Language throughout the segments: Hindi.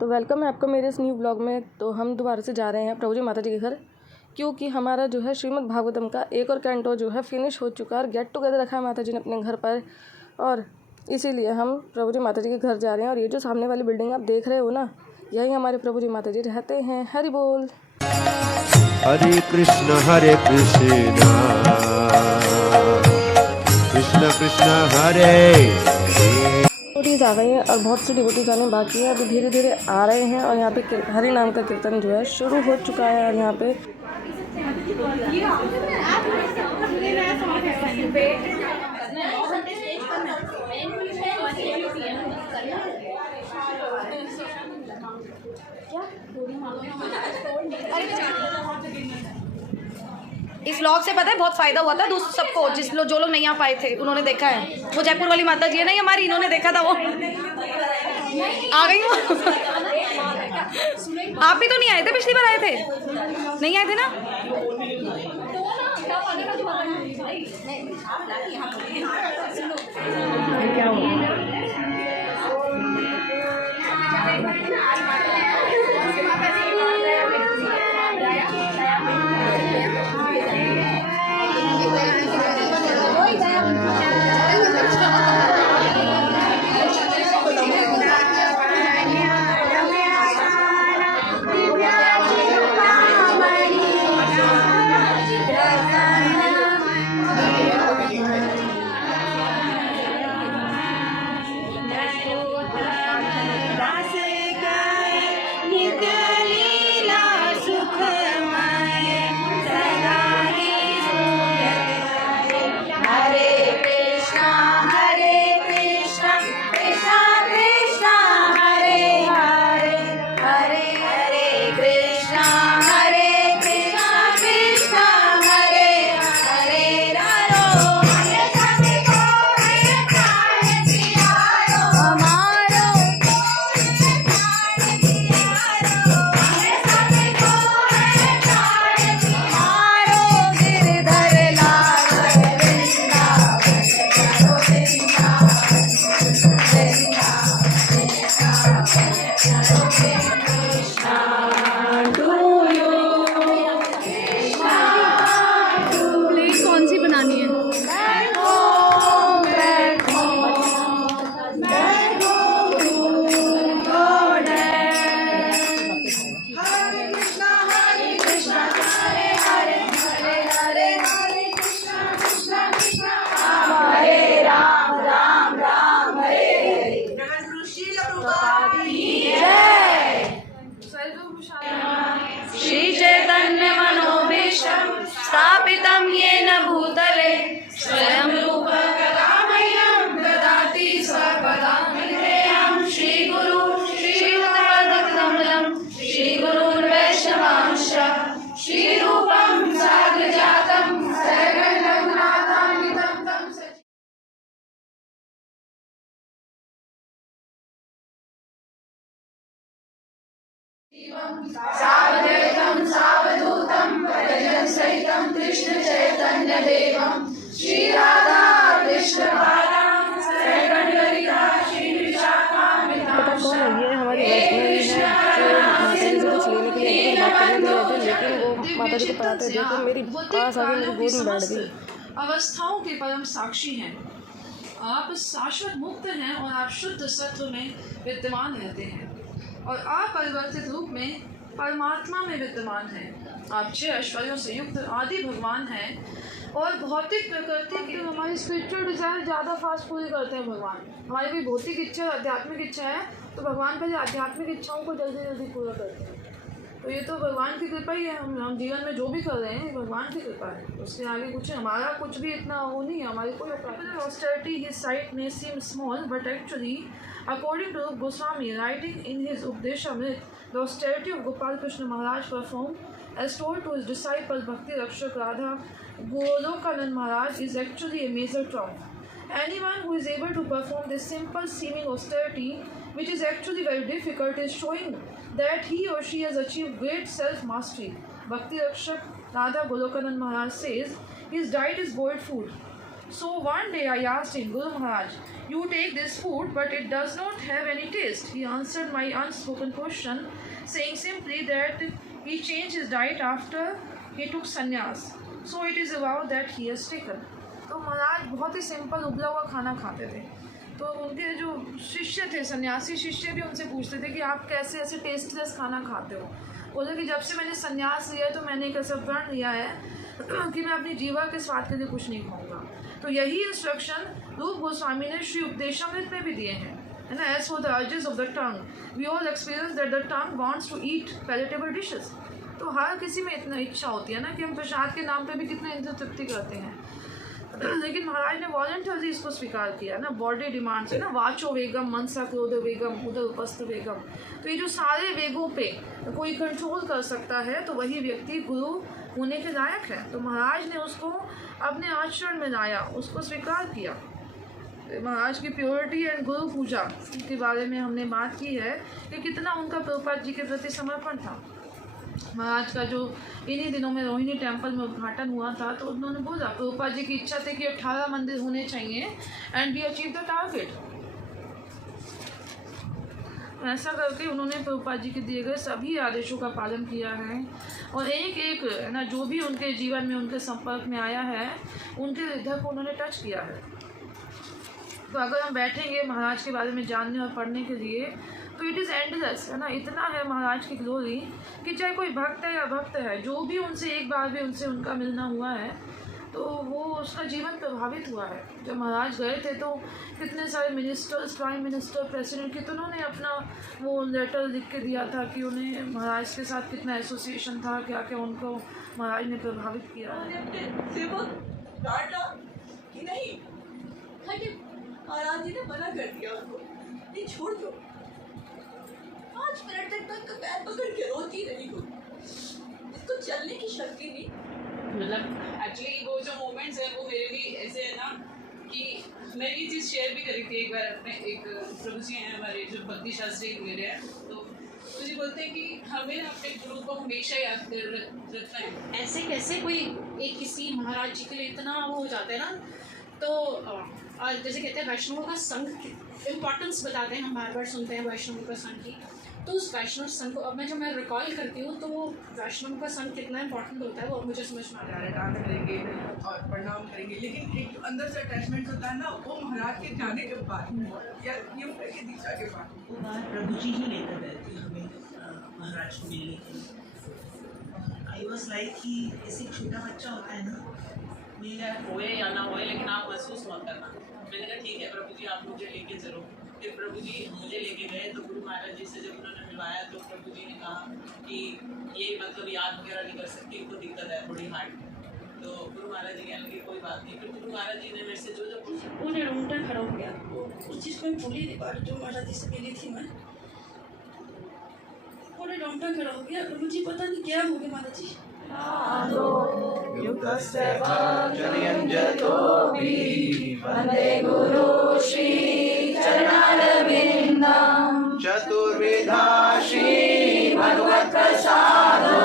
तो वेलकम है आपका मेरे इस न्यू ब्लॉग में। तो हम दोबारा से जा रहे हैं प्रभु जी माता जी के घर, क्योंकि हमारा जो है श्रीमद् भागवतम का एक और कैंटो जो है फिनिश हो चुका है और गेट टुगेदर रखा है माता जी ने अपने घर पर, और इसीलिए हम प्रभु जी माता जी के घर जा रहे हैं। और ये जो सामने वाली बिल्डिंग आप देख रहे हो ना, यही हमारे प्रभु जी माता जी रहते हैं। हरि बोल। हरे कृष्ण कृष्ण कृष्ण हरे डिवोटीज आ गई हैं और बहुत सी डिवोटीज आने बाकी है, अभी धीरे धीरे आ रहे हैं। और यहाँ पे हरि नाम का कीर्तन जो है शुरू हो चुका है। और यहाँ पे इस व्लॉग से पता है बहुत फायदा हुआ था सबको, जो लोग नहीं आ पाए थे उन्होंने देखा है। वो जयपुर वाली माता जी है ना हमारी, इन्होंने देखा था, वो आ गई। आप भी तो नहीं आए थे, पिछली बार आए थे, नहीं आए थे ना? क्या हुआ? स्थापितं येन भूतले स्वयं रूप कदा मह्यं ददाति स्वपदान्वितेयं श्रीगुरु श्रीयुतपदकमलं श्रीगुरुर्वैष्णवांश्च श्रीरूपं साग्रजातं सर्वरघुनाथान्वितं तं सावधूतं सावधूतं परिजन सहितं कृष्ण चैतन्य देवं श्री राधा कृष्ण बालां सरगणललिता श्री विशाखान्वितां। कौन है? ये हमारी वैष्णवी है जो माता जी से कुछ लेने के लिए बात करने के लिए आए थे, लेकिन वो माता जी को पढ़ाते देखो मेरी पास आगे मेरी गोद में बैठ गई। अवस्थाओं के परम साक्षी हैं। आप शाश्वत मुक्त हैं और आप शुद्ध सत्व में विद्यमान रहते हैं और अपरिवर्तित रूप में परमात्मा में विद्यमान हैं। आप 6 ऐश्वर्यों से युक्त आदि भगवान हैं और भौतिक प्रकृति की हमारी स्पिरिचुअल डिजायर ज़्यादा फास्ट पूरी करते हैं भगवान। हमारी कोई भौतिक इच्छा आध्यात्मिक इच्छा है तो भगवान पहले आध्यात्मिक इच्छाओं को जल्दी जल्दी पूरा करते हैं। तो ये तो भगवान की कृपा ही है। हम जीवन में जो भी कर रहे हैं भगवान की कृपा है, उसके आगे कुछ हमारा कुछ भी इतना वो नहीं है, हमारी कोई austerity his sight may seem small, but actually according to Goswami writing in his Updeshamrit, the austerity of Gopal Krishna Maharaj performed as told to his disciple Bhakti Rakshak Radha Golokanand Maharaj is actually a major triumph. Anyone who is able to perform this simple seeming austerity, which is actually very difficult, is showing that he or she has achieved great self-mastery. Bhakti Rakshak Radha Golokanand Maharaj says his diet is boiled food. So one day I asked him, Guru Maharaj, you take this food but it does not have any taste. He answered my unspoken question saying simply that he changed his diet after he took sannyas. So it is a vow that he has taken. तो महाराज बहुत ही सिंपल उबला हुआ खाना खाते थे। तो उनके जो शिष्य थे, सन्यासी शिष्य भी उनसे पूछते थे कि आप कैसे ऐसे टेस्टलेस खाना खाते हो। बोले कि जब से मैंने सन्यास लिया है तो मैंने एक ऐसा प्रण लिया है कि मैं अपनी जीवा के स्वाद के लिए कुछ नहीं खाऊंगा। तो यही इंस्ट्रक्शन रूप गोस्वामी ने श्री उपदेशामृत में भी दिए हैं, है ना। As for the urges of the tongue we all experience that the tongue wants to eat palatable dishes. तो हर किसी में इतना इच्छा होती है ना कि हम प्रसाद के नाम पे भी कितने इंद्र तृप्ति करते हैं, लेकिन महाराज ने वॉलंटरली इसको स्वीकार किया ना। बॉडी डिमांड्स है ना, वाचो वेगम, मनसा क्रोध वेगम, उदर उपस्थ वेगम। तो ये जो सारे वेगों पे कोई कंट्रोल कर सकता है तो वही व्यक्ति गुरु होने के लायक है। तो महाराज ने उसको अपने आचरण में लाया, उसको स्वीकार किया। महाराज की प्योरिटी एंड गुरु पूजा के बारे में हमने बात की है कि कितना उनका प्रभुपाद जी के प्रति समर्पण था। महाराज का जो इन्हीं दिनों में रोहिणी टेम्पल में उद्घाटन हुआ था तो उन्होंने बोला प्रभुपाद जी की इच्छा थी कि 18 मंदिर होने चाहिए and we achieve the target. ऐसा करके उन्होंने प्रभुपाद जी के दिए गए सभी आदेशों का पालन किया है और एक एक ना जो भी उनके जीवन में उनके संपर्क में आया है उनके हृदय को उन्होंने टच किया है। तो अगर हम बैठेंगे महाराज के बारे में जानने और पढ़ने के लिए तो इट इज़ एंडलेस, है ना। इतना है महाराज की ग्लोरी कि चाहे कोई भक्त है या भक्त है, जो भी उनसे एक बार भी उनसे उनका मिलना हुआ है तो वो उसका जीवन प्रभावित हुआ है। जब महाराज गए थे तो कितने सारे मिनिस्टर्स, प्राइम मिनिस्टर, प्रेसिडेंट, कितनों ने अपना वो लेटर लिख के दिया था कि उन्हें महाराज के साथ कितना एसोसिएशन था, क्या क्या उनको महाराज ने प्रभावित किया है। महाराज जी ने मना कर दिया उनको, नहीं छोड़ दो। 5 मिनट तक पैर पकड़ के रोती रही हूँ, इसको चलने की शक्ति नहीं। मतलब एक्चुअली वो जो मोमेंट्स हैं वो मेरे लिए ऐसे है ना कि मैं ये चीज़ शेयर भी करी थी एक बार अपने एक प्रभु जी हैं हमारे जो भक्ति शास्त्री मेरे हैं, तो मुझे बोलते हैं कि हमें अपने गुरु को हमेशा याद कर रखना है। ऐसे कैसे कोई एक किसी महाराज जी के लिए इतना वो हो जाता है ना। तो और जैसे कहते हैं वैष्णवों का संघ की इम्पोर्टेंस बताते हैं, हम बार बार सुनते हैं वैष्णवों का संघ की। तो उस वैष्णव संघ को अब मैं रिकॉल करती हूँ तो वो वैष्णव का संघ कितना इंपॉर्टेंट होता है वो मुझे समझ में आ रहा है। डांस करेंगे और प्रणाम करेंगे, लेकिन एक जो अंदर से अटैचमेंट होता है ना वो महाराज के जाने के बाद या यूँ के दीक्षा के बाद वो बात प्रभु जी ही लेकर गए थे हमें महाराज को मिलने के लिए। आई वॉज लाइक कि ऐसे छोटा बच्चा होता है ना, मेरा होए या ना होए लेकिन आप महसूस मत करना। मैंने कहा ठीक है प्रभु जी आप मुझे लेके चलो। फिर प्रभु जी मुझे लेके गए तो गुरु महाराज जी से जब उन्होंने मिलवाया तो प्रभु जी ने कहा कि ये मतलब याद वगैरह नहीं कर सकती, इनको दिक्कत है थोड़ी हार्ट। तो गुरु महाराज जी कहने लगे कोई बात नहीं। फिर गुरु महाराज जी ने मेरे से जो उन्हें रोंगटा खड़ा हो गया। उस चीज़ को मैं भूली नहीं बात जो महाराज जी से मिली थी मैं, उन्हें रोंगटा खड़ा हो गया। मुझे पता नहीं क्या हो गया महाराज जी। चतुर्विधा श्री भगवत प्रसादो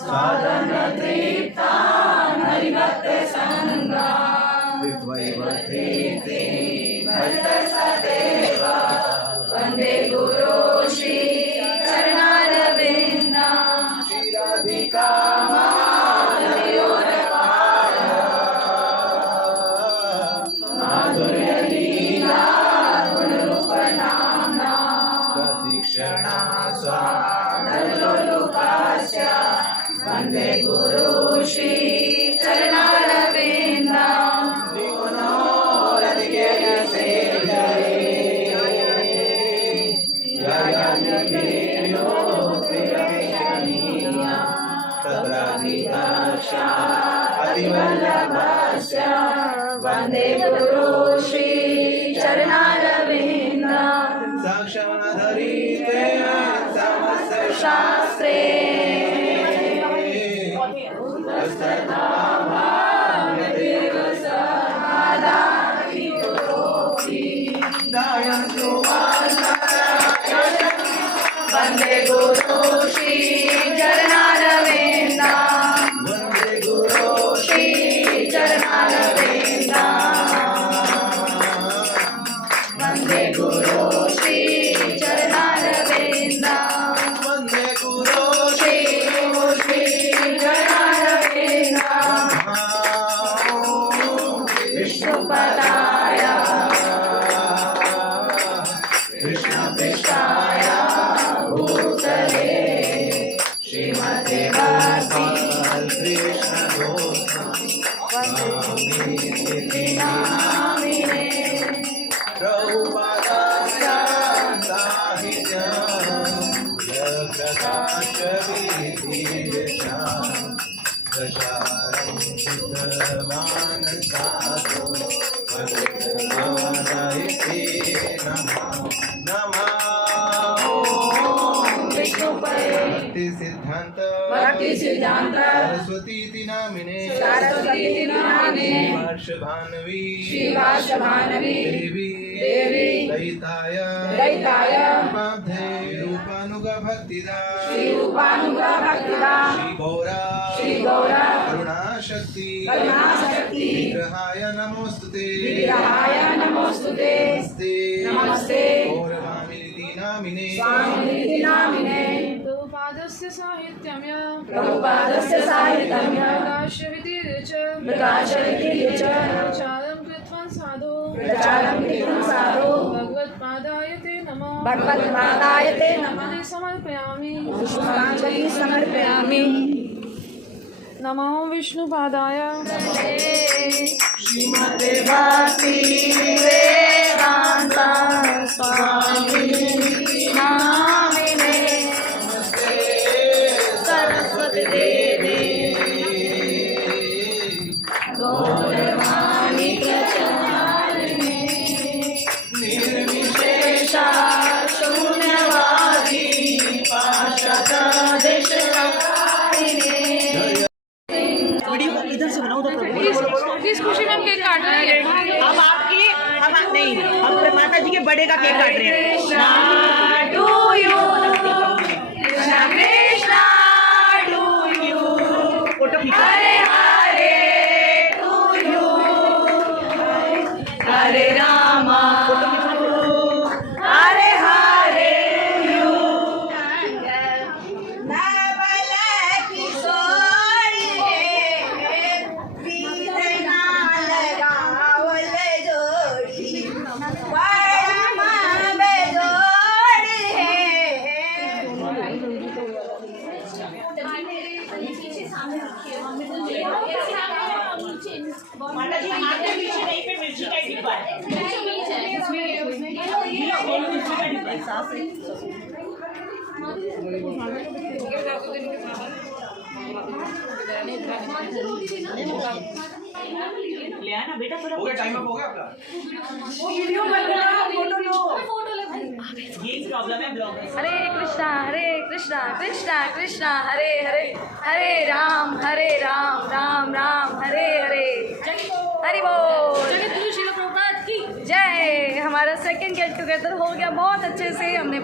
साधन तृप्तान् हरिभक्त संगा विद्वैव तृप्ति भजत सदैव वंदे गुरु श्री चरणारविन्दं क्षीराधिका वंदे गुरु श्री चरणारविन्दं वंदे गुरु श्री चरणारविन्दं साक्षाधरीते समस्त शास्त्रे वंदे गुरु श्री चरणारविन्दं वंदे गुरु श्री विष्णुपदाय कृष्णपृष्ठाय भूतले श्रीमते भक्ति नामिने भक्ति सिद्धांत सरस्वती नामिने भान्वी देवी लयिताय रूपानुगा भक्तिदा श्री गौरा करुणाशक्ति विग्रहाय नमोस्तुते नमस्ते गौरवामिनिधि नामिने प्रभुपादस्य साहित्यम्य प्रकाशविधिर्य च प्रचारं कृत्वा साधु भगवत्पादाय ते नमः पुष्पाञ्जलिं समर्पयामि नमो विष्णुपादाय श्रीमते भक्ति वेदांत स्वामी नामिने सरस्वती देवी गौरवाणी प्रचारिणे निर्विशेषा शून्यवादी पाश्चात्देशकारिणे इधर से बनाओ किस खुशी में हम केक काट रहे हैं? हम आपके हम नहीं हम माता जी के बड़े का केक काट रहे हैं फोटो खींचो हरे रामा हरे हरे माता जी आपके पीछे नहीं पे मिर्ची का डिब्बा है ले आना बेटा थोड़ा टाइम अप हो गया आपका ये प्रॉब्लम है ब्लॉग हरे कृष्णा कृष्णा कृष्णा हरे हरे हरे राम राम राम हरे हरे हरि बोल जय। हमारा सेकंड गेट टुगेदर हो गया बहुत अच्छे से। हमने